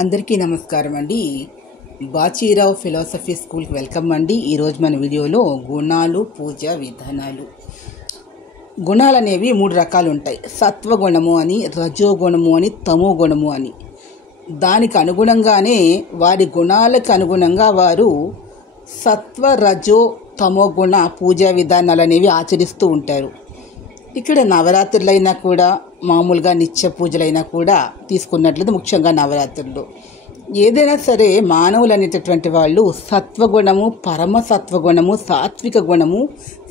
అందరికీ నమస్కారం అండి. బాచీరావు ఫిలాసఫీ స్కూల్కి వెల్కమ్ అండి. ఈరోజు మన వీడియోలో గుణాలు, పూజా విధానాలు. గుణాలు అనేవి 3 రకాలు ఉంటాయి. సత్వగుణము అని, రజోగుణము అని, తమో గుణము అని. దానికి అనుగుణంగానే వారి గుణాలకు అనుగుణంగా వారు సత్వ, రజో, తమో గుణ పూజా విధానాలు అనేవి ఆచరిస్తూ ఉంటారు. ఇక్కడ నవరాత్రులైనా కూడా, మామూలుగా నిత్య పూజలైనా కూడా తీసుకున్నట్లయితే ముఖ్యంగా నవరాత్రులు ఏదైనా సరే మానవులు అనేటటువంటి వాళ్ళు సత్వగుణము, పరమ సత్వగుణము, సాత్విక గుణము,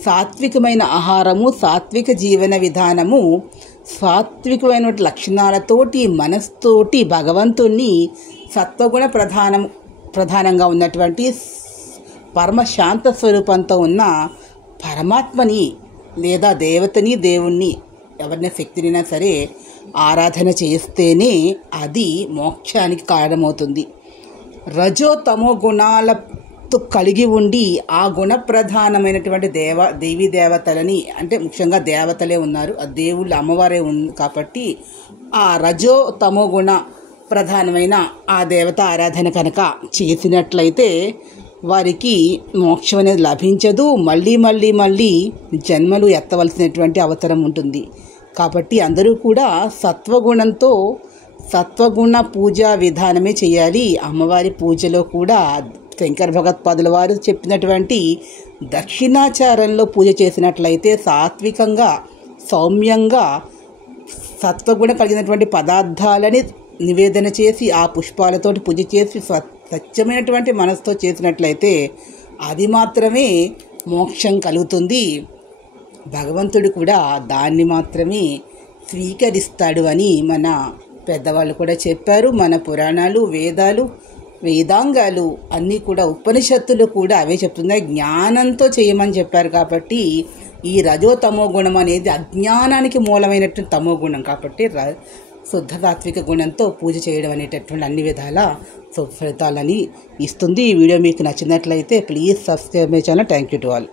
సాత్వికమైన ఆహారము, సాత్విక జీవన విధానము, సాత్వికమైన లక్షణాలతోటి మనస్తోటి భగవంతుణ్ణి సత్వగుణ ప్రధానంగా ఉన్నటువంటి పరమ శాంత స్వరూపంతో ఉన్న పరమాత్మని లేదా దేవతని, దేవుణ్ణి, ఎవరిని శక్తినైనా సరే ఆరాధన చేస్తేనే అది మోక్షానికి కారణమవుతుంది. రజో తమో గుణాలతో కలిగి ఉండి ఆ గుణ ప్రధానమైనటువంటి దేవీ దేవతలని, అంటే ముఖ్యంగా దేవతలే ఉన్నారు, ఆ దేవుళ్ళు అమ్మవారే ఉంది కాబట్టి ఆ రజో తమో గుణ ప్రధానమైన ఆ దేవత ఆరాధన కనుక చేసినట్లయితే వారికి మోక్షం అనేది లభించదు. మళ్ళీ జన్మలు ఎత్తవలసినటువంటి అవసరం ఉంటుంది. కాబట్టి అందరూ కూడా సత్వగుణంతో సత్వగుణ పూజా విధానమే చేయాలి. అమ్మవారి పూజలో కూడా శంకర భగవత్పాదుల వారు చెప్పినటువంటి దక్షిణాచారంలో పూజ చేసినట్లయితే సాత్వికంగా, సౌమ్యంగా, సత్వగుణ కలిగినటువంటి పదార్థాలని నివేదన చేసి ఆ పుష్పాలతోటి పూజ చేసి స్వచ్ఛమైనటువంటి మనసుతో చేసినట్లయితే అది మాత్రమే మోక్షం కలుగుతుంది. భగవంతుడు కూడా దాన్ని మాత్రమే స్వీకరిస్తాడు అని మన పెద్దవాళ్ళు కూడా చెప్పారు. మన పురాణాలు, వేదాంగాలు అన్నీ కూడా, ఉపనిషత్తులు కూడా అవే చెప్తున్నాయి. జ్ఞానంతో చేయమని చెప్పారు. కాబట్టి ఈ రజో తమో గుణం అనేది అజ్ఞానానికి మూలమైనటువంటి తమో గుణం. కాబట్టి శుద్ధ సాత్విక గుణంతో పూజ చేయడం అనేటటువంటి అన్ని విధాల ఫలితాలని ఇస్తుంది. ఈ వీడియో మీకు నచ్చినట్లయితే please subscribe my channel. Thank you to all.